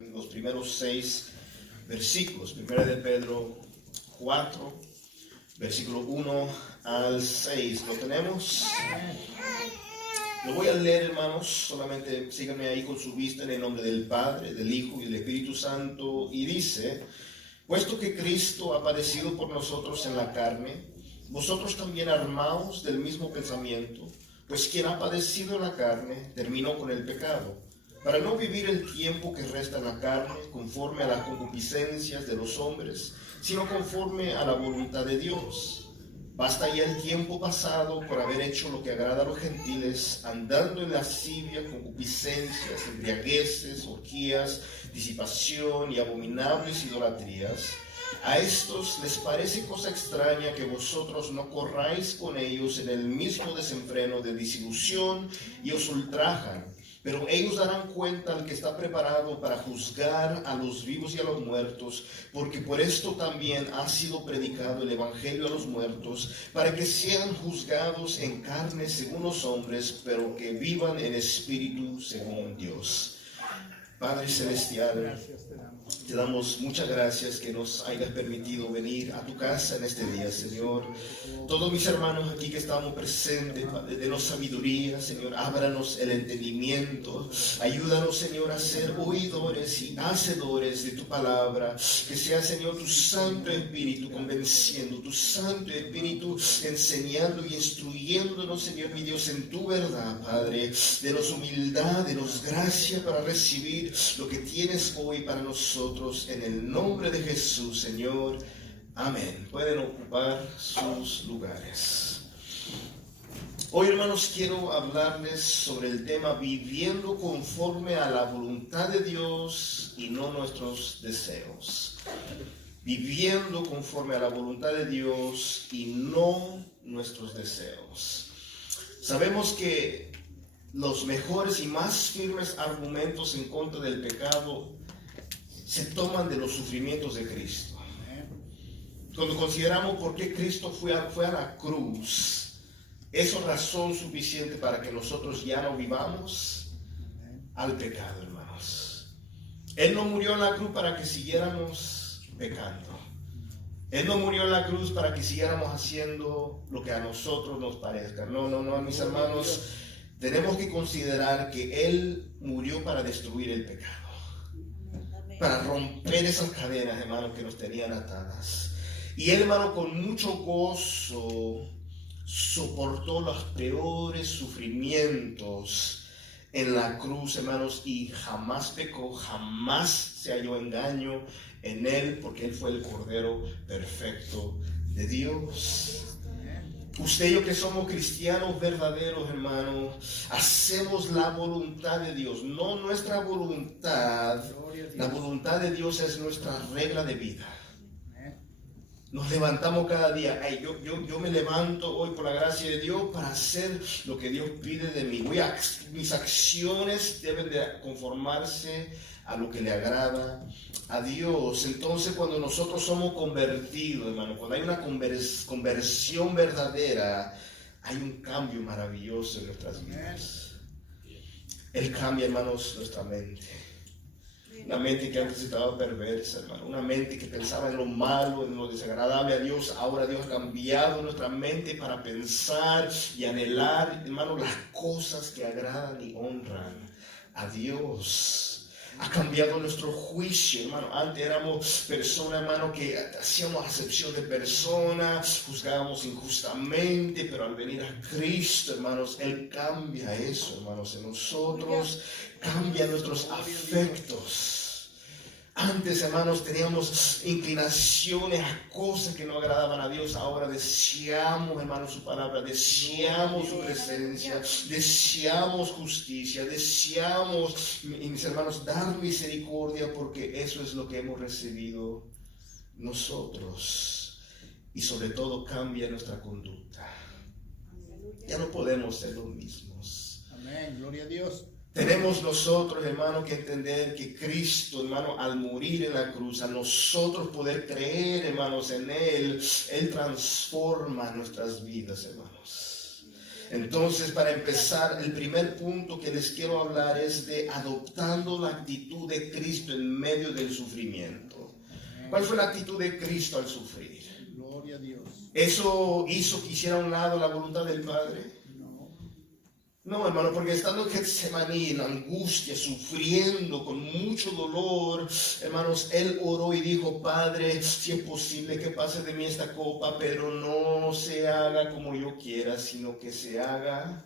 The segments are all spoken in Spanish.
los primeros 6 versículos. Primera de Pedro 4, versículo 1 al 6. ¿Lo tenemos? Lo voy a leer, hermanos. Solamente síganme ahí con su vista en el nombre del Padre, del Hijo y del Espíritu Santo. Y dice: puesto que Cristo ha padecido por nosotros en la carne, vosotros también armaos del mismo pensamiento, pues quien ha padecido en la carne terminó con el pecado, para no vivir el tiempo que resta en la carne conforme a las concupiscencias de los hombres, sino conforme a la voluntad de Dios. Basta ya el tiempo pasado por haber hecho lo que agrada a los gentiles, andando en lascivia, concupiscencias, embriagueces, orgías, disipación y abominables idolatrías. A estos les parece cosa extraña que vosotros no corráis con ellos en el mismo desenfreno de disilusión y os ultrajan. Pero ellos darán cuenta al que está preparado para juzgar a los vivos y a los muertos, porque por esto también ha sido predicado el evangelio a los muertos, para que sean juzgados en carne según los hombres, pero que vivan en espíritu según Dios. Padre Celestial, te damos muchas gracias que nos hayas permitido venir a tu casa en este día, Señor. Todos mis hermanos aquí que estamos presentes, Padre, denos sabiduría, Señor, ábranos el entendimiento. Ayúdanos, Señor, a ser oidores y hacedores de tu palabra. Que sea, Señor, tu Santo Espíritu convenciendo, tu Santo Espíritu enseñando y instruyéndonos, Señor, mi Dios, en tu verdad, Padre. Denos humildad, denos gracia para recibir lo que tienes hoy para nosotros, en el nombre de Jesús, Señor. Amén. Pueden ocupar sus lugares. Hoy, hermanos, quiero hablarles sobre el tema viviendo conforme a la voluntad de Dios y no nuestros deseos. Viviendo conforme a la voluntad de Dios y no nuestros deseos. Sabemos que los mejores y más firmes argumentos en contra del pecado se toman de los sufrimientos de Cristo. Cuando consideramos por qué Cristo fue a la cruz, eso es razón suficiente para que nosotros ya no vivamos al pecado, hermanos. Él no murió en la cruz para que siguiéramos pecando. Él no murió en la cruz para que siguiéramos haciendo lo que a nosotros nos parezca. No, mis hermanos. Tenemos que considerar que Él murió para destruir el pecado, para romper esas cadenas, hermano, que nos tenían atadas. Y Él, hermano, con mucho gozo soportó los peores sufrimientos en la cruz, hermanos, y jamás pecó, jamás se halló engaño en Él, porque Él fue el Cordero perfecto de Dios. Usted y yo que somos cristianos verdaderos, hermanos, hacemos la voluntad de Dios, no nuestra voluntad. La voluntad de Dios es nuestra regla de vida. Nos levantamos cada día. Yo me levanto hoy por la gracia de Dios para hacer lo que Dios pide de mí. Mis acciones deben de conformarse a lo que le agrada a Dios. Entonces, cuando nosotros somos convertidos, hermano, cuando hay una conversión verdadera, hay un cambio maravilloso en nuestras vidas. Él cambia, hermanos, nuestra mente. Una mente que antes estaba perversa, hermano. Una mente que pensaba en lo malo, en lo desagradable a Dios. Ahora Dios ha cambiado nuestra mente para pensar y anhelar, hermano, las cosas que agradan y honran a Dios. Ha cambiado nuestro juicio, hermano. Antes éramos personas, hermano, que hacíamos acepción de personas, juzgábamos injustamente, pero al venir a Cristo, hermanos, Él cambia eso, hermanos, en nosotros, cambia nuestros afectos. Antes, hermanos, teníamos inclinaciones a cosas que no agradaban a Dios. Ahora deseamos, hermanos, su palabra, deseamos su presencia, deseamos justicia, deseamos, mis hermanos, dar misericordia, porque eso es lo que hemos recibido nosotros. Y sobre todo cambia nuestra conducta. Ya no podemos ser los mismos. Amén, gloria a Dios. Tenemos nosotros, hermano, que entender que Cristo, hermano, al morir en la cruz, a nosotros poder creer, hermanos, en Él, Él transforma nuestras vidas, hermanos. Entonces, para empezar, el primer punto que les quiero hablar es de adoptando la actitud de Cristo en medio del sufrimiento. ¿Cuál fue la actitud de Cristo al sufrir? Gloria a Dios. ¿Eso hizo que hiciera a un lado la voluntad del Padre? No, hermano, porque estando en Getsemaní, en angustia, sufriendo, con mucho dolor, hermanos, Él oró y dijo: Padre, si es posible que pase de mí esta copa, pero no se haga como yo quiera, sino que se haga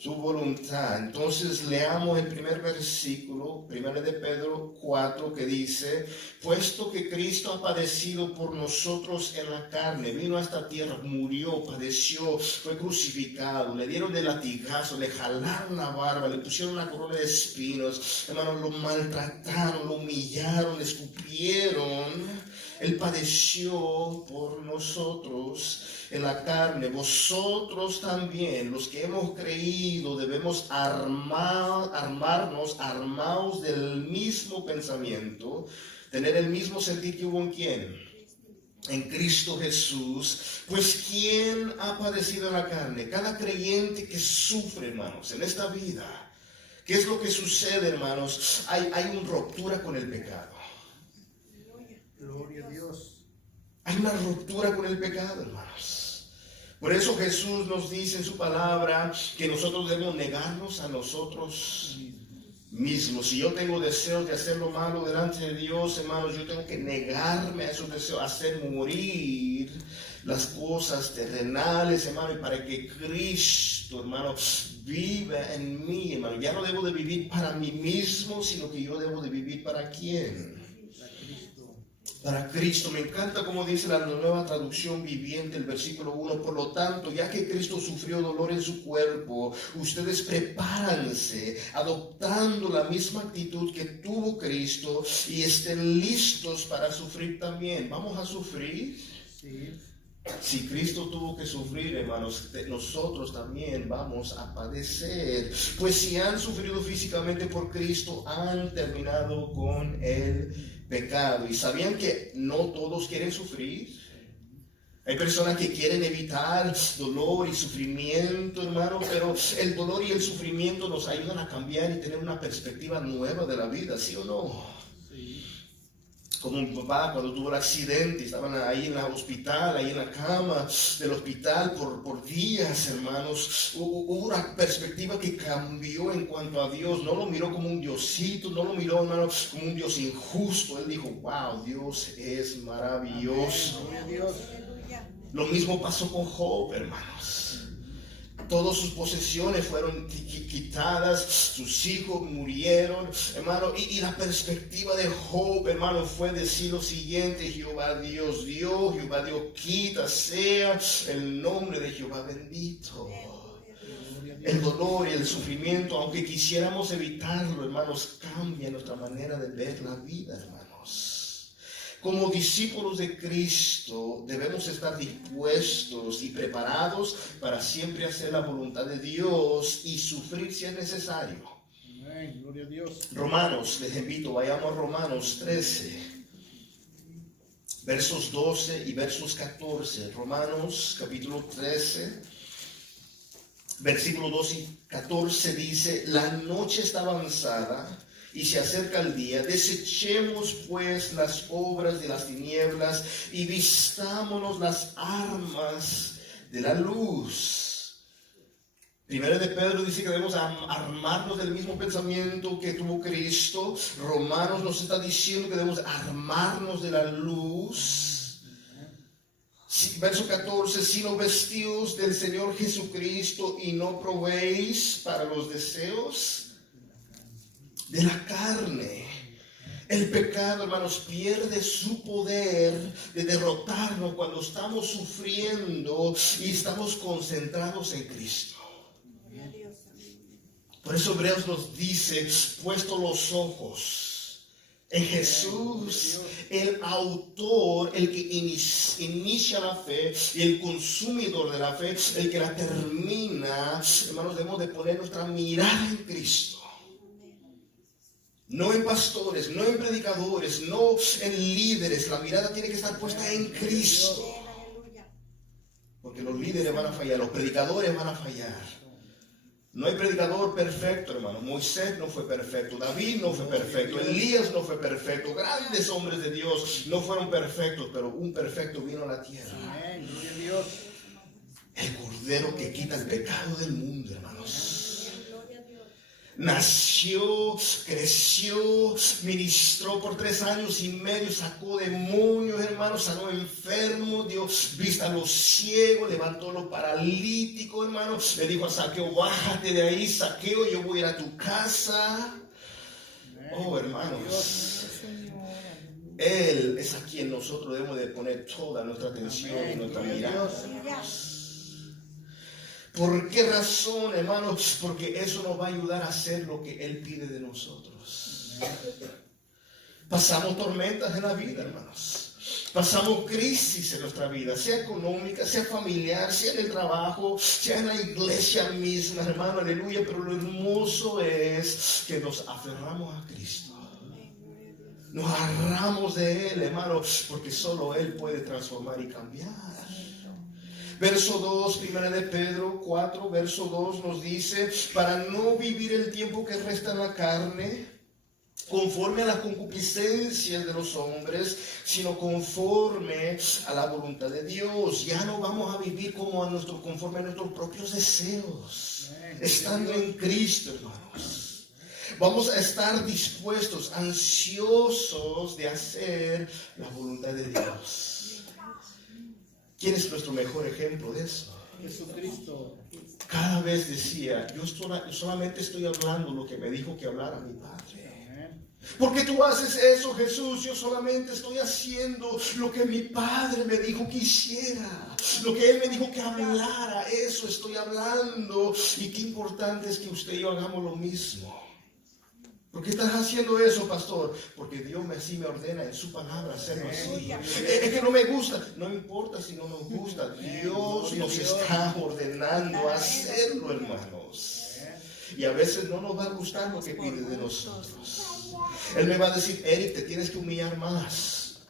su voluntad. Entonces leamos el primer versículo, 1 de Pedro 4, que dice: puesto que Cristo ha padecido por nosotros en la carne, vino a esta tierra, murió, padeció, fue crucificado, le dieron de latigazo, le jalaron la barba, le pusieron una corona de espinos, hermanos, lo maltrataron, lo humillaron, le escupieron. Él padeció por nosotros en la carne. Vosotros también, los que hemos creído, debemos armarnos, armados del mismo pensamiento, tener el mismo sentir que hubo en ¿quién? En Cristo Jesús. Pues ¿quién ha padecido en la carne? Cada creyente que sufre, hermanos, en esta vida. ¿Qué es lo que sucede, hermanos? Hay una ruptura con el pecado. Gloria a Dios. Hay una ruptura con el pecado, hermanos. Por eso Jesús nos dice en su palabra que nosotros debemos negarnos a nosotros mismos. Si yo tengo deseos de hacer lo malo delante de Dios, hermanos, yo tengo que negarme a esos deseos, hacer morir las cosas terrenales, hermano, y para que Cristo, hermano, viva en mí, hermano. Ya no debo de vivir para mí mismo, sino que yo debo de vivir ¿para quién? Para Cristo. Me encanta como dice la nueva traducción viviente, el versículo 1. Por lo tanto, ya que Cristo sufrió dolor en su cuerpo, ustedes prepárense adoptando la misma actitud que tuvo Cristo y estén listos para sufrir también. ¿Vamos a sufrir? Sí. Si Cristo tuvo que sufrir, hermanos, nosotros también vamos a padecer. Pues si han sufrido físicamente por Cristo, han terminado con el pecado. ¿Y sabían que no todos quieren sufrir? Hay personas que quieren evitar dolor y sufrimiento, hermano, pero el dolor y el sufrimiento nos ayudan a cambiar y tener una perspectiva nueva de la vida, ¿sí o no? Como mi papá cuando tuvo el accidente, estaban ahí en el hospital, ahí en la cama del hospital por días, hermanos. Hubo una perspectiva que cambió en cuanto a Dios. No lo miró como un diosito, no lo miró, hermano, como un Dios injusto. Él dijo: wow, Dios es maravilloso. Amén. Lo mismo pasó con Job, hermanos. Todas sus posesiones fueron quitadas, sus hijos murieron, hermano, y la perspectiva de Job, hermano, fue decir lo siguiente: Jehová Dios dio, Jehová Dios quita, sea el nombre de Jehová bendito. El dolor y el sufrimiento, aunque quisiéramos evitarlo, hermanos, cambia nuestra manera de ver la vida, hermanos. Como discípulos de Cristo debemos estar dispuestos y preparados para siempre hacer la voluntad de Dios y sufrir si es necesario. Amén. Gloria a Dios. Romanos, les invito, vayamos a Romanos 13, versos 12 y versos 14. Romanos capítulo 13, versículo 12 y 14 dice: la noche está avanzada y se acerca el día. Desechemos pues las obras de las tinieblas y vistámonos las armas de la luz. Primero de Pedro dice que debemos armarnos del mismo pensamiento que tuvo Cristo. Romanos nos está diciendo que debemos armarnos de la luz. Verso 14: sino vestidos del Señor Jesucristo y no probéis para los deseos de la carne. El pecado, hermanos, pierde su poder de derrotarnos cuando estamos sufriendo y estamos concentrados en Cristo. Por eso Hebreos nos dice: puesto los ojos en Jesús, el autor, el que inicia la fe y el consumidor de la fe, el que la termina. Hermanos, debemos de poner nuestra mirada en Cristo. No en pastores, no en predicadores, no en líderes. La mirada tiene que estar puesta en Cristo. Porque los líderes van a fallar, los predicadores van a fallar. No hay predicador perfecto, hermano. Moisés no fue perfecto, David no fue perfecto, Elías no fue perfecto, grandes hombres de Dios no fueron perfectos, pero un perfecto vino a la tierra. Amén. Gloria a Dios. El Cordero que quita el pecado del mundo, hermanos. Nació, creció, ministró por 3 años y medio, sacó demonios, hermanos, sanó enfermos, dio vista a los ciegos, levantó a los paralíticos, hermanos. Le dijo a Saqueo, bájate de ahí, Saqueo, yo voy a ir a tu casa. Oh, hermanos, Él es a quien nosotros debemos de poner toda nuestra atención y nuestra mirada. ¿Por qué razón, hermanos? Porque eso nos va a ayudar a hacer lo que Él pide de nosotros. Pasamos tormentas en la vida, hermanos. Pasamos crisis en nuestra vida, sea económica, sea familiar, sea en el trabajo, sea en la iglesia misma, hermano, aleluya. Pero lo hermoso es que nos aferramos a Cristo. Nos agarramos de Él, hermano, porque solo Él puede transformar y cambiar. Verso 2, primera de Pedro 4, verso 2 nos dice, para no vivir el tiempo que resta en la carne, conforme a las concupiscencias de los hombres, sino conforme a la voluntad de Dios. Ya no vamos a vivir conforme a nuestros propios deseos, estando en Cristo, hermanos. Vamos a estar dispuestos, ansiosos de hacer la voluntad de Dios. ¿Quién es nuestro mejor ejemplo de eso? Jesucristo. Cada vez decía, yo solamente estoy hablando lo que me dijo que hablara mi Padre. ¿Por qué tú haces eso, Jesús? Yo solamente estoy haciendo lo que mi Padre me dijo que hiciera, lo que Él me dijo que hablara, eso estoy hablando. Y qué importante es que usted y yo hagamos lo mismo. ¿Por qué estás haciendo eso, pastor? Porque Dios así me ordena en su palabra hacerlo así. Es que no me gusta. No importa si no nos gusta. Dios nos está ordenando hacerlo, hermanos. Y a veces no nos va a gustar lo que pide de nosotros. Él me va a decir, Eric, te tienes que humillar más.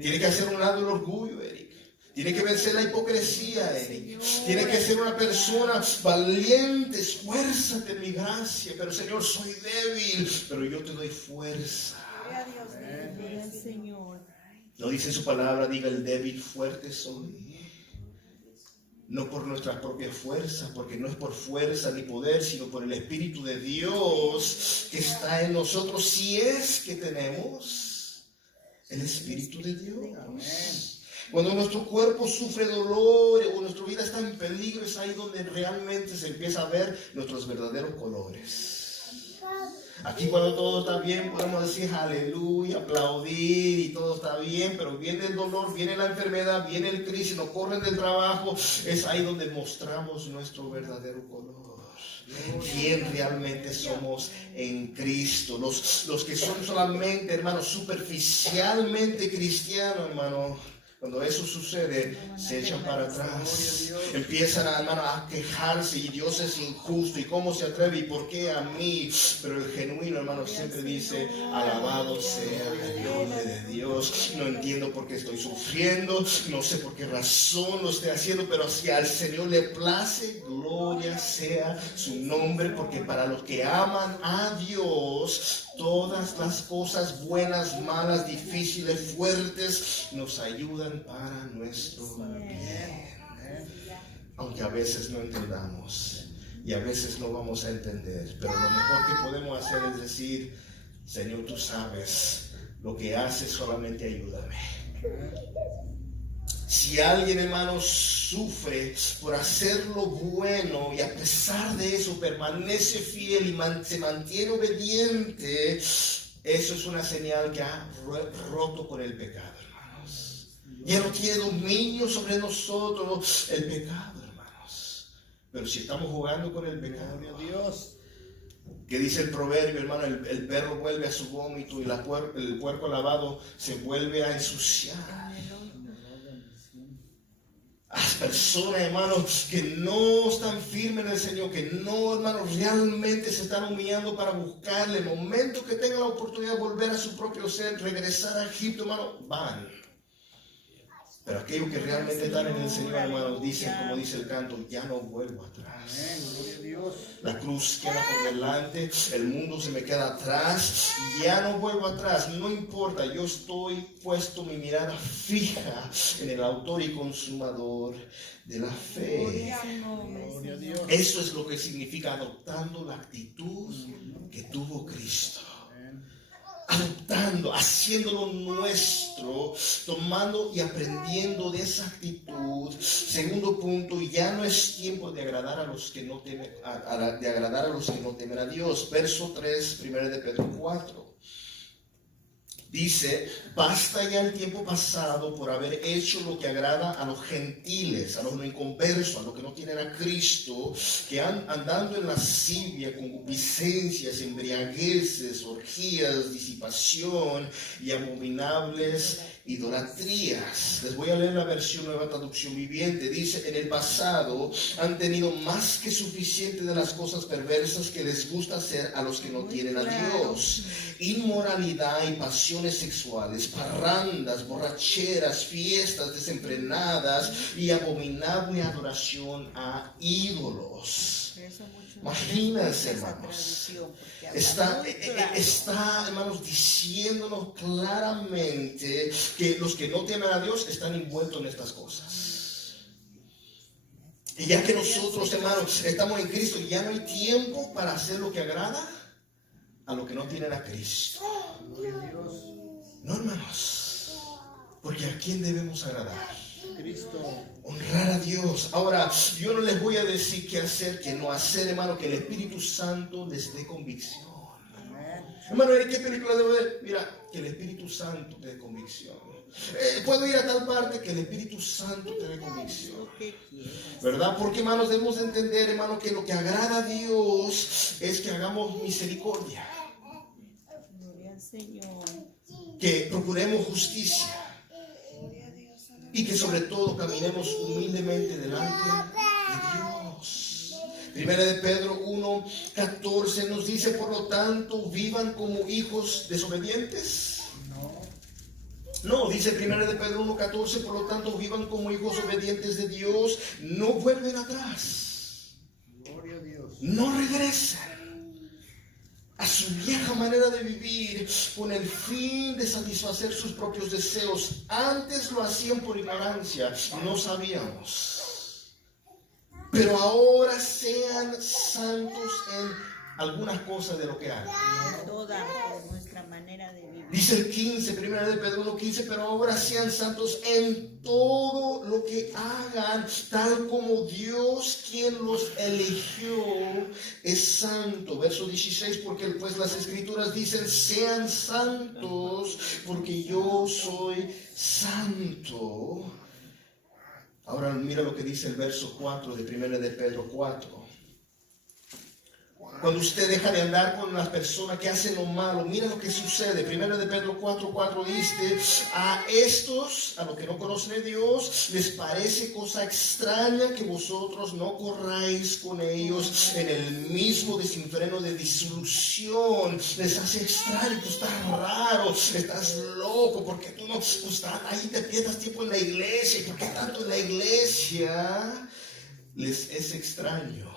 Tienes que hacer un lado el orgullo, Eric. Tiene que vencer la hipocresía, Eric. Tiene que ser una persona valiente. Esfuérzate en mi gracia. Pero, Señor, soy débil. Pero yo te doy fuerza. Gloria al Señor. No dice su palabra, diga el débil, fuerte soy. No por nuestra propia fuerza, porque no es por fuerza ni poder, sino por el Espíritu de Dios que está en nosotros. Si es que tenemos el Espíritu de Dios. Cuando nuestro cuerpo sufre dolor o nuestra vida está en peligro, es ahí donde realmente se empieza a ver nuestros verdaderos colores. Aquí cuando todo está bien podemos decir aleluya, aplaudir y todo está bien, pero viene el dolor, viene la enfermedad, viene el crisis, nos corren del trabajo, es ahí donde mostramos nuestro verdadero color. Quién realmente somos en Cristo. Los que son solamente, hermanos, superficialmente cristianos, hermano, cuando eso sucede, se echan para atrás, empiezan a quejarse y Dios es injusto y cómo se atreve y por qué a mí. Pero el genuino, hermano, siempre dice, alabado sea el nombre de Dios. No entiendo por qué estoy sufriendo, no sé por qué razón lo estoy haciendo, pero si al Señor le place, gloria sea su nombre, porque para los que aman a Dios, todas las cosas buenas, malas, difíciles, fuertes, nos ayudan para nuestro bien. Aunque a veces no entendamos y a veces no vamos a entender, pero lo mejor que podemos hacer es decir, Señor, tú sabes lo que haces, solamente ayúdame. Si alguien, hermano, sufre por hacer lo bueno y a pesar de eso permanece fiel y se mantiene obediente, eso es una señal que ha roto con el pecado, hermanos. Ya no tiene dominio sobre nosotros el pecado, hermanos. Pero si estamos jugando con el pecado, Dios, que dice el proverbio, hermano, el perro vuelve a su vómito y el puerco lavado se vuelve a ensuciar. Las personas, hermanos, que no están firmes en el Señor, que no, hermanos, realmente se están humillando para buscarle. El momento que tengan la oportunidad de volver a su propio ser, regresar a Egipto, hermano, van. Pero aquellos que realmente están en el Señor, hermanos, dicen, como dice el canto, ya no vuelvo atrás. Amén. Gloria a Dios. La cruz queda por delante, el mundo se me queda atrás, ya no vuelvo atrás, no importa, yo estoy puesto mi mirada fija en el autor y consumador de la fe. Gloria a Dios. Eso es lo que significa adoptando la actitud que tuvo Cristo. Amén. Adoptando, haciéndolo nuestro, tomando y aprendiendo de esa actitud. Segundo punto, ya no es tiempo de agradar a los que no temen, de agradar a los que no temen a Dios. Verso 3, 1 de Pedro 4. Dice, basta ya el tiempo pasado por haber hecho lo que agrada a los gentiles, a los no inconversos, a los que no tienen a Cristo, que andando en lascivia, concupiscencias, embriagueces, orgías, disipación y abominables idolatrías. Les voy a leer la versión Nueva Traducción Viviente. Dice, en el pasado han tenido más que suficiente de las cosas perversas que les gusta hacer a los que no tienen a Dios. Inmoralidad y pasiones sexuales, parrandas, borracheras, fiestas desenfrenadas y abominable adoración a ídolos. Imagínense, hermanos. Está, hermanos, diciéndonos claramente que los que no temen a Dios están envueltos en estas cosas. Y ya que nosotros, hermanos, estamos en Cristo, ya no hay tiempo para hacer lo que agrada a los que no tienen a Cristo. No, hermanos, porque ¿a quién debemos agradar? Cristo. Honrar a Dios. Ahora, yo no les voy a decir qué hacer, qué no hacer, hermano, que el Espíritu Santo les dé convicción. Amén. Hermano, ¿qué película debo ver? Mira, que el Espíritu Santo te dé convicción. Puedo ir a tal parte, que el Espíritu Santo te dé convicción. ¿Verdad? Porque, hermanos, debemos entender, hermano, que lo que agrada a Dios es que hagamos misericordia. Gloria al Señor. Que procuremos justicia. Y que sobre todo caminemos humildemente delante de Dios. Primera de Pedro 1:14 nos dice, por lo tanto, vivan como hijos desobedientes. No, dice Primera de Pedro 1:14, por lo tanto, vivan como hijos obedientes de Dios. No vuelven atrás. Gloria a Dios. No regresan a su vieja manera de vivir con el fin de satisfacer sus propios deseos. Antes lo hacían por ignorancia, no sabíamos. Pero ahora sean santos en algunas cosas de lo que hagan. Toda nuestra manera de vivir. Dice el 15, primera de Pedro 1:15, pero ahora sean santos en todo lo que hagan, tal como Dios quien los eligió es santo. Verso 16, porque pues las escrituras dicen, sean santos porque yo soy santo. Ahora mira lo que dice el verso 4 de primera de Pedro 4. Cuando usted deja de andar con las personas que hacen lo malo, mira lo que sucede. Primero de Pedro 4:4 dice, a estos, a los que no conocen a Dios, les parece cosa extraña que vosotros no corráis con ellos en el mismo desenfreno de disolución. Les hace extraño, tú estás raro, estás loco, porque tú no, pues, ahí te pierdas tiempo en la iglesia. ¿Por qué tanto en la iglesia? Les es extraño.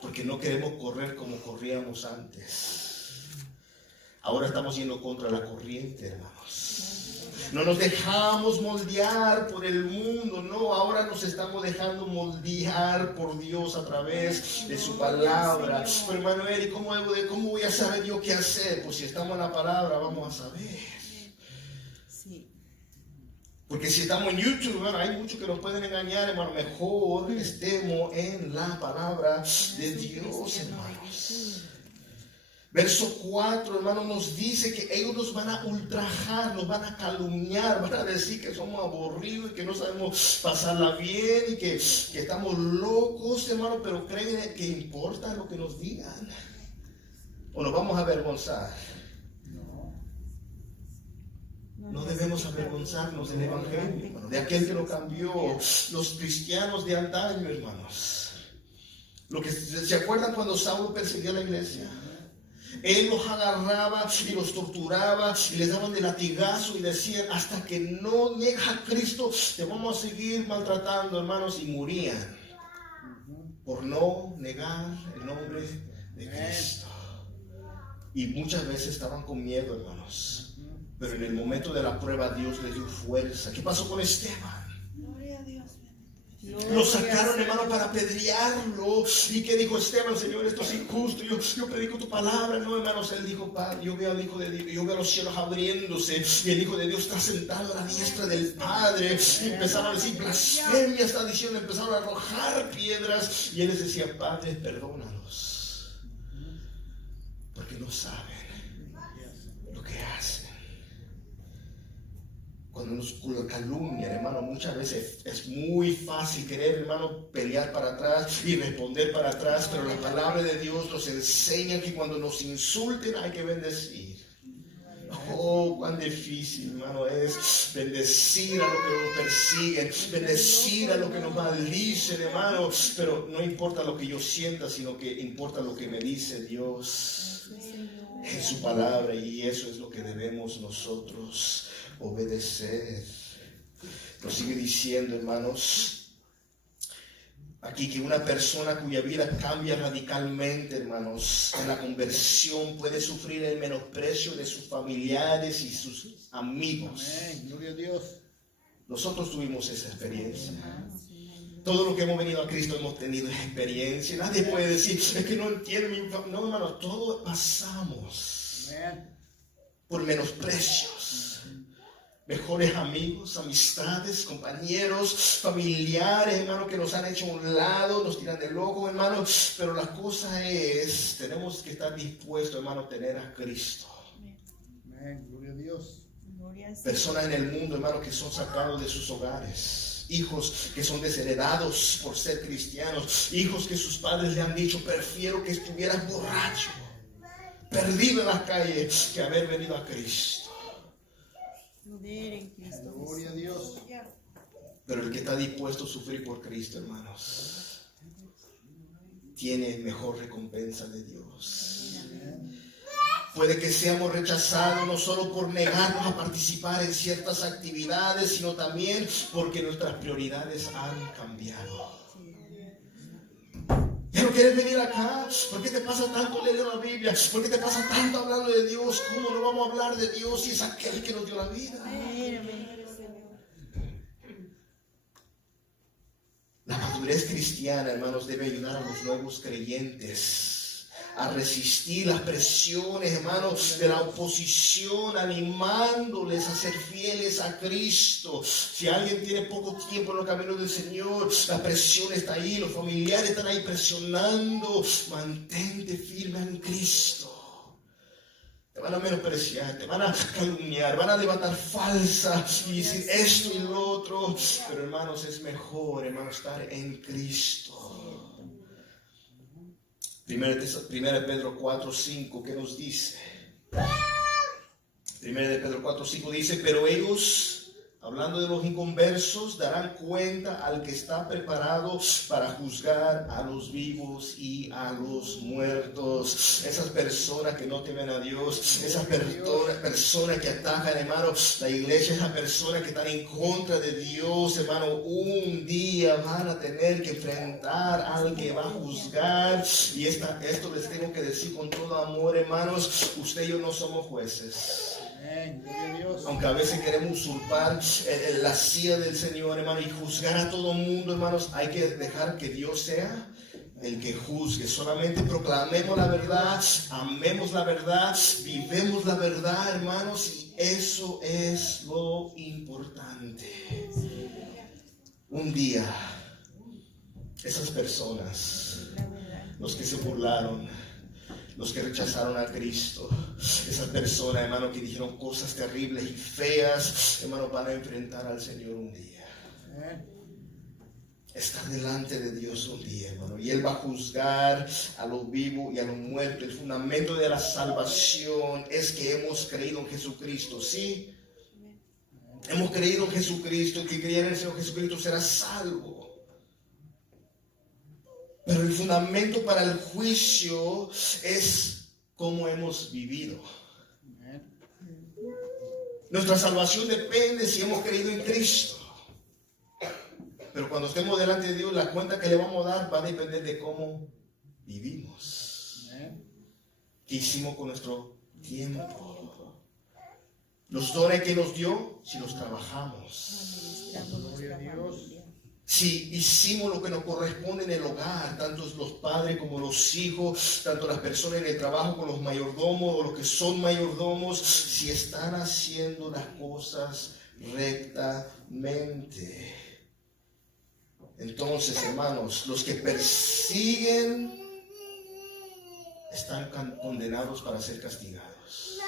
Porque no queremos correr como corríamos antes. Ahora estamos yendo contra la corriente, hermanos. No nos dejamos moldear por el mundo, no. Ahora nos estamos dejando moldear por Dios a través de su palabra. Pero hermano Eric, ¿cómo voy a saber yo qué hacer? Pues si estamos en la palabra, vamos a saber. Porque si estamos en YouTube, hermano, hay muchos que nos pueden engañar, hermano. Mejor estemos en la palabra de Dios, hermanos. Verso 4, hermano, nos dice que ellos nos van a ultrajar, nos van a calumniar, van a decir que somos aburridos y que no sabemos pasarla bien y que estamos locos, hermano. Pero creen que importa lo que nos digan. O nos vamos a avergonzar. No debemos avergonzarnos del Evangelio, hermano, de aquel que lo cambió. Los cristianos de antaño, hermanos. ¿Se acuerdan cuando Saulo perseguía a la iglesia? Él los agarraba y los torturaba y les daban de latigazo y decían, hasta que no niegas a Cristo, te vamos a seguir maltratando, hermanos, y morían por no negar el nombre de Cristo. Y muchas veces estaban con miedo, hermanos. Pero en el momento de la prueba Dios les dio fuerza. ¿Qué pasó con Esteban? Gloria a Dios. Lo sacaron, hermano, para apedrearlo. ¿Y qué dijo Esteban? Señor, esto es injusto. Yo predico tu palabra. No, hermanos, él dijo, Padre, yo veo al Hijo de Dios, yo veo los cielos abriéndose y el Hijo de Dios está sentado a la diestra del Padre. Y empezaron a decir blasfemia, está diciendo, empezaron a arrojar piedras. Y él les decía, Padre, perdónalos, porque no saben lo que hacen. Cuando nos calumnian, hermano, muchas veces es muy fácil querer, hermano, pelear para atrás y responder para atrás, pero la palabra de Dios nos enseña que cuando nos insulten hay que bendecir. Oh, cuán difícil, hermano, es bendecir a los que nos persiguen, bendecir a los que nos maldicen, hermano, pero no importa lo que yo sienta, sino que importa lo que me dice Dios en su palabra, y eso es lo que debemos nosotros obedecer. Nos sigue diciendo, hermanos, aquí que una persona cuya vida cambia radicalmente, hermanos, en la conversión puede sufrir el menosprecio de sus familiares y sus amigos. Amén. Gloria a Dios. Nosotros tuvimos esa experiencia. Todo lo que hemos venido a Cristo hemos tenido esa experiencia. Nadie puede decir, es que no entiendo mi familia. No, hermano, todos pasamos Amén. por menosprecios. Mejores amigos, amistades, compañeros, familiares, hermano, que nos han hecho a un lado, nos tiran de loco, hermano. Pero la cosa es, tenemos que estar dispuestos, hermano, a tener a Cristo. Amén. Gloria a Dios. Personas en el mundo, hermano, que son sacados de sus hogares. Hijos que son desheredados por ser cristianos. Hijos que sus padres le han dicho, prefiero que estuvieras borracho, perdido en las calles, que haber venido a Cristo. Gloria a Dios. Pero el que está dispuesto a sufrir por Cristo, hermanos, tiene mejor recompensa de Dios. Puede que seamos rechazados no solo por negarnos a participar en ciertas actividades, sino también porque nuestras prioridades han cambiado. ¿Ya no quieres venir acá? ¿Por qué te pasa tanto leyendo la Biblia? ¿Por qué te pasa tanto hablando de Dios? ¿Cómo no vamos a hablar de Dios si es aquel que nos dio la vida? La madurez cristiana, hermanos, debe ayudar a los nuevos creyentes a resistir las presiones, hermanos, de la oposición, animándoles a ser fieles a Cristo. Si alguien tiene poco tiempo en los caminos del Señor, la presión está ahí, los familiares están ahí presionando. Mantente firme en Cristo. Te van a menospreciar, te van a calumniar, van a levantar falsas y decir esto y lo otro. Pero, hermanos, es mejor, hermanos, estar en Cristo. Primera de Pedro 4:5, ¿qué nos dice? Primera de Pedro 4:5 dice, pero ellos, hablando de los inconversos, darán cuenta al que está preparado para juzgar a los vivos y a los muertos. Esas personas que no temen a Dios, esas personas que atacan, hermano, la iglesia, esas personas que están en contra de Dios, hermano, un día van a tener que enfrentar al que va a juzgar. Y esto les tengo que decir con todo amor, hermanos, usted y yo no somos jueces. Amén. Gloria a Dios. Aunque a veces queremos usurpar la silla del Señor, hermano, y juzgar a todo el mundo, hermanos, hay que dejar que Dios sea el que juzgue. Solamente proclamemos la verdad, amemos la verdad, vivemos la verdad, hermanos, y eso es lo importante. Un día, esas personas, los que se burlaron, los que rechazaron a Cristo, esas personas, hermano, que dijeron cosas terribles y feas, hermano, van a enfrentar al Señor un día. Están delante de Dios un día, hermano, y Él va a juzgar a los vivos y a los muertos. El fundamento de la salvación es que hemos creído en Jesucristo, ¿sí? Hemos creído en Jesucristo, el que creyera en el Señor Jesucristo será salvo. Pero el fundamento para el juicio es cómo hemos vivido. Amén. Nuestra salvación depende si hemos creído en Cristo. Pero cuando estemos delante de Dios, la cuenta que le vamos a dar va a depender de cómo vivimos. Amén. ¿Qué hicimos con nuestro tiempo? Los dones que nos dio, si los trabajamos. Administramos Gloria nuestra a Dios. familia. Si hicimos lo que nos corresponde en el hogar, tanto los padres como los hijos, tanto las personas en el trabajo como los mayordomos o los que son mayordomos, si están haciendo las cosas rectamente. Entonces, hermanos, los que persiguen están condenados para ser castigados,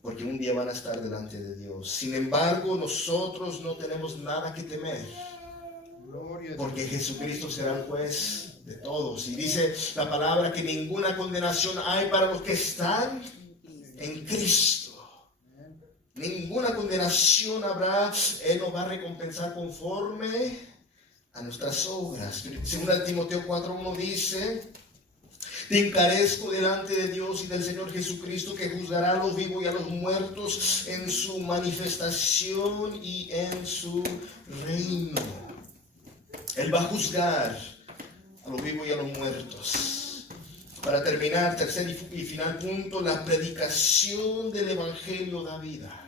porque un día van a estar delante de Dios. Sin embargo, nosotros no tenemos nada que temer, Gloria a Dios. porque Jesucristo será el juez de todos. Y dice la palabra que ninguna condenación hay para los que están en Cristo. Amén. Ninguna condenación habrá. Él nos va a recompensar conforme a nuestras obras. Según Timoteo 4:1 dice: te encarezco delante de Dios y del Señor Jesucristo, que juzgará a los vivos y a los muertos en su manifestación y en su reino. Él va a juzgar a los vivos y a los muertos. Para terminar, tercer y final punto, la predicación del Evangelio da vida.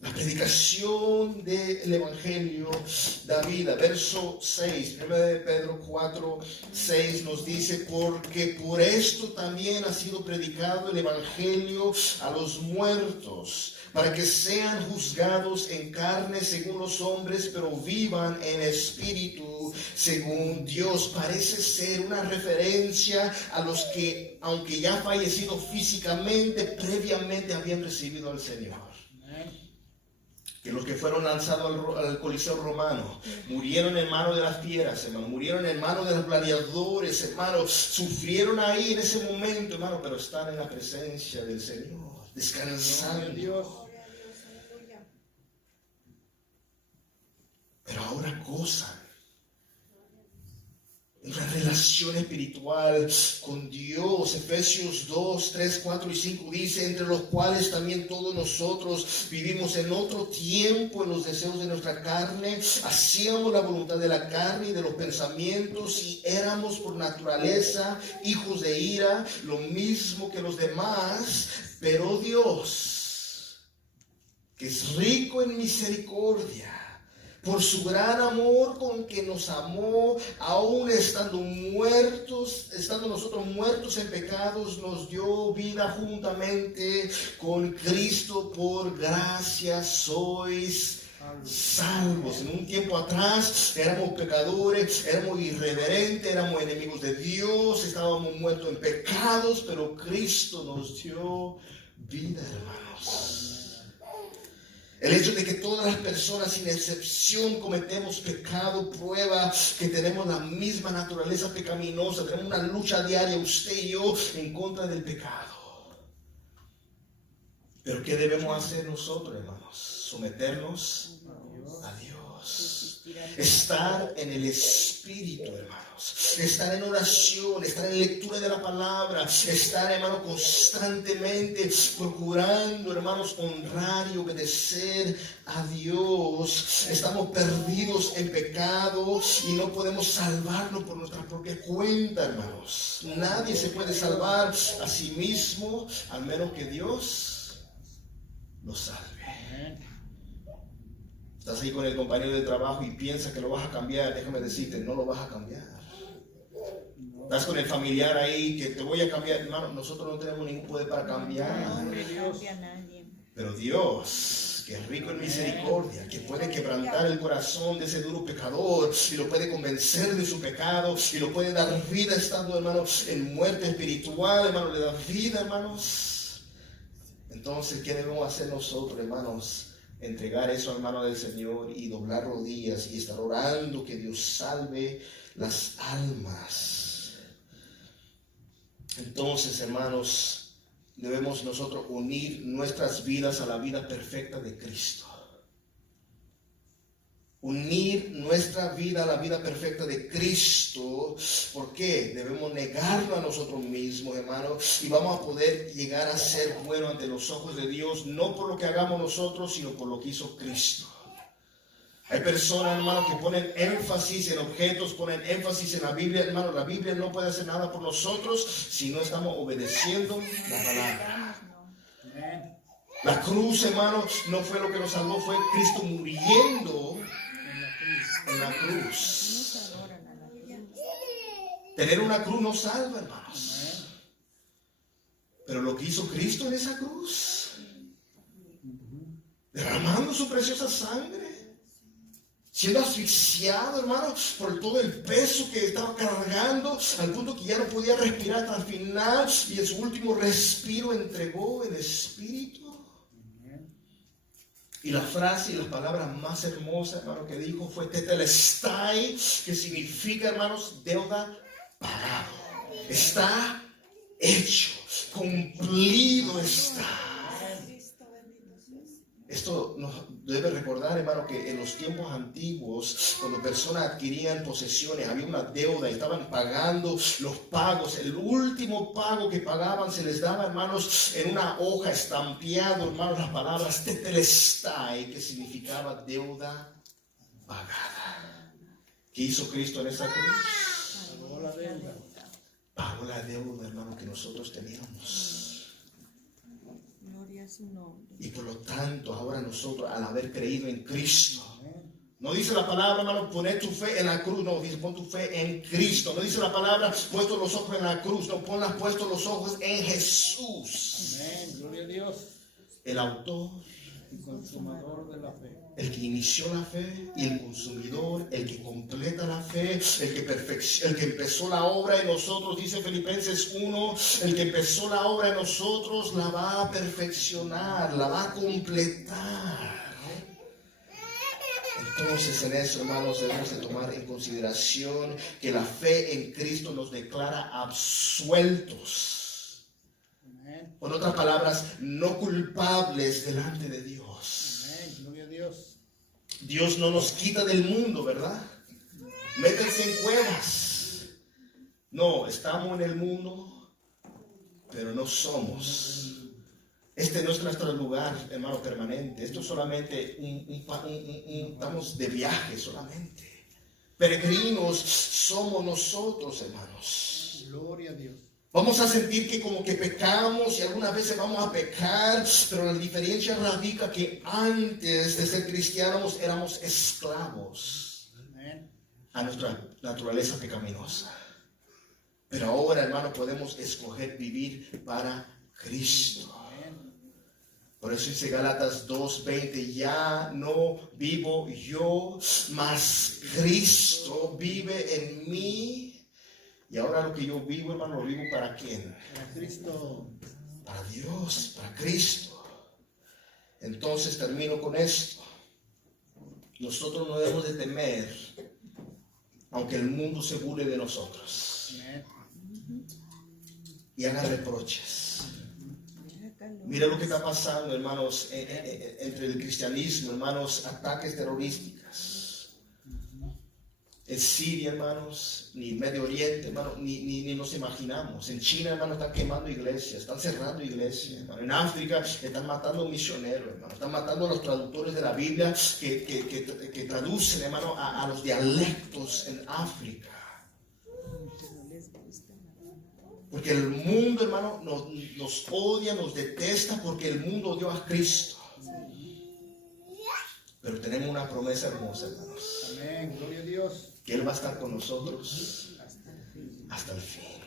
La predicación del Evangelio da vida. Verso 6, 1 de Pedro 4:6 nos dice: porque por esto también ha sido predicado el Evangelio a los muertos, para que sean juzgados en carne según los hombres, pero vivan en espíritu según Dios. Parece ser una referencia a los que, aunque ya fallecidos físicamente, previamente habían recibido al Señor. Que los que fueron lanzados al Coliseo Romano murieron en manos de las fieras, hermano, murieron en manos de los gladiadores, hermano, sufrieron ahí en ese momento, hermano, pero están en la presencia del Señor, descansando. Dios. Pero ahora gozan una relación espiritual con Dios. Efesios 2, 3, 4 y 5 dice: entre los cuales también todos nosotros vivimos en otro tiempo en los deseos de nuestra carne, hacíamos la voluntad de la carne y de los pensamientos, y éramos por naturaleza hijos de ira, lo mismo que los demás. Pero Dios, que es rico en misericordia, por su gran amor con que nos amó, aún estando nosotros muertos en pecados, nos dio vida juntamente con Cristo. Por gracia sois salvos. En un tiempo atrás éramos pecadores, éramos irreverentes, éramos enemigos de Dios, estábamos muertos en pecados, pero Cristo nos dio vida, hermanos. El hecho de que todas las personas sin excepción cometemos pecado prueba que tenemos la misma naturaleza pecaminosa. Tenemos una lucha diaria, usted y yo, en contra del pecado. Pero ¿qué debemos hacer nosotros, hermanos? Someternos a Dios. Estar en el Espíritu, hermanos. Estar en oración, estar en lectura de la palabra, estar, hermano, constantemente procurando, hermanos, honrar y obedecer a Dios. Estamos perdidos en pecado y no podemos salvarnos por nuestra propia cuenta, hermanos. Nadie se puede salvar a sí mismo, al menos que Dios lo salve. Estás ahí con el compañero de trabajo y piensas que lo vas a cambiar. Déjame decirte, no lo vas a cambiar. Estás con el familiar ahí que te voy a cambiar. Hermano, nosotros no tenemos ningún poder para cambiar. No cambia a nadie. Pero Dios, que es rico en misericordia, que puede quebrantar el corazón de ese duro pecador y lo puede convencer de su pecado y lo puede dar vida estando, hermano, en muerte espiritual, hermano, le da vida, hermanos. Entonces, ¿qué debemos hacer nosotros, hermanos? Entregar eso a mano del Señor y doblar rodillas y estar orando que Dios salve las almas. Entonces, hermanos, debemos nosotros unir nuestras vidas a la vida perfecta de Cristo. unir nuestra vida a la vida perfecta de Cristo. ¿Por qué? Debemos negarlo a nosotros mismos, hermanos, y vamos a poder llegar a ser buenos ante los ojos de Dios, no por lo que hagamos nosotros, sino por lo que hizo Cristo. Hay personas, hermanos, que ponen énfasis en objetos, ponen énfasis en la Biblia. Hermano, la Biblia no puede hacer nada por nosotros si no estamos obedeciendo la palabra. Amén. La cruz, hermanos, no fue lo que nos salvó, fue Cristo muriendo en la cruz. Tener una cruz no salva, hermanos. Pero lo que hizo Cristo en esa cruz, derramando su preciosa sangre, siendo asfixiado, hermanos, por todo el peso que estaba cargando, al punto que ya no podía respirar hasta el final, y en su último respiro entregó el Espíritu. Y la frase y las palabras más hermosas, hermano, que dijo fue tetelestai, que significa, hermanos, deuda pagado. Está hecho, cumplido está. Esto nos debe recordar, hermano, que en los tiempos antiguos, cuando personas adquirían posesiones, había una deuda y estaban pagando los pagos. El último pago que pagaban se les daba, hermanos, en una hoja estampeado, hermanos, las palabras tetelestai, que significaba deuda pagada. ¿Qué hizo Cristo en esa cruz? Pagó la deuda. Pagó la deuda, hermano, que nosotros teníamos. Gloria a su nombre. Y por lo tanto, ahora nosotros, al haber creído en Cristo, no dice la palabra, hermano, poner tu fe en la cruz, no, dice pon tu fe en Cristo. No dice la palabra, puesto los ojos en la cruz, no, ponlas puestos los ojos en Jesús. Amén. Gloria a Dios. El autor, Y consumador de la fe. el que inició la fe, y el consumidor, el que completa la fe, el que empezó la obra en nosotros, dice Filipenses 1, el que empezó la obra en nosotros la va a perfeccionar, la va a completar. Entonces, en eso, hermanos, debemos de tomar en consideración que la fe en Cristo nos declara absueltos. Amén. En otras palabras, no culpables delante de Dios. Amén. Gloria a Dios. Dios no nos quita del mundo, ¿verdad? Métanse en cuevas. No, estamos en el mundo, pero no somos. Este no es nuestro lugar, hermano, permanente. Esto es solamente estamos de viaje solamente. Peregrinos somos nosotros, hermanos. Gloria a Dios. Vamos a sentir que como que pecamos y algunas veces vamos a pecar, pero la diferencia radica que antes de ser cristianos éramos esclavos Amén. a nuestra naturaleza pecaminosa. Pero ahora, hermano, podemos escoger vivir para Cristo. Por eso dice Gálatas 2:20, ya no vivo yo, mas Cristo vive en mí. Y ahora lo que yo vivo, hermano, lo vivo ¿para quién? Para Cristo. Para Dios, para Cristo. Entonces termino con esto. Nosotros no debemos de temer, aunque el mundo se burle de nosotros Amén. y haga reproches. Mira lo que está pasando, hermanos, entre el cristianismo, hermanos, ataques terrorísticos. En Siria, hermanos, ni en Medio Oriente, hermanos, ni nos imaginamos. En China, hermanos, están quemando iglesias, están cerrando iglesias, hermano. En África están matando misioneros, hermanos. Están matando a los traductores de la Biblia que traducen, hermano, a los dialectos en África. Porque el mundo, hermano, nos odia, nos detesta, porque el mundo odió a Cristo. Pero tenemos una promesa hermosa, hermanos. Amén. Gloria a Dios. Que Él va a estar con nosotros hasta el fin.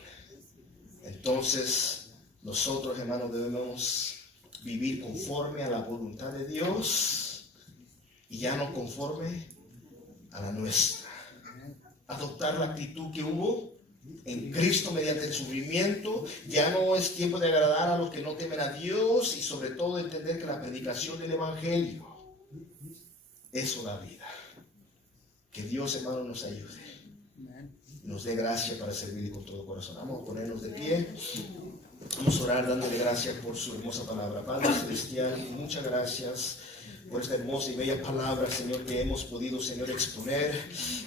Entonces, nosotros, hermanos, debemos vivir conforme a la voluntad de Dios y ya no conforme a la nuestra. Adoptar la actitud que hubo en Cristo mediante el sufrimiento. Ya no es tiempo de agradar a los que no temen a Dios, y sobre todo entender que la predicación del Evangelio, eso da vida. Que Dios, hermano, nos ayude, nos dé gracia para servirle con todo corazón. Vamos a ponernos de pie. Vamos a orar dándole gracias por su hermosa palabra. Padre Celestial, muchas gracias por esta hermosa y bella palabra, Señor, que hemos podido, Señor, exponer.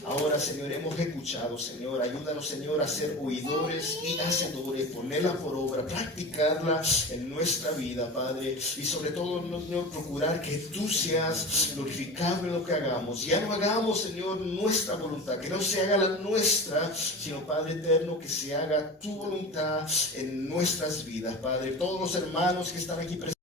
Ahora, Señor, hemos escuchado, Señor. Ayúdanos, Señor, a ser oidores y hacedores, ponerla por obra, practicarla en nuestra vida, Padre. Y sobre todo, Señor, procurar que tú seas glorificado en lo que hagamos. Ya no hagamos, Señor, nuestra voluntad, que no se haga la nuestra, sino, Padre eterno, que se haga tu voluntad en nuestras vidas, Padre. Todos los hermanos que están aquí presentes,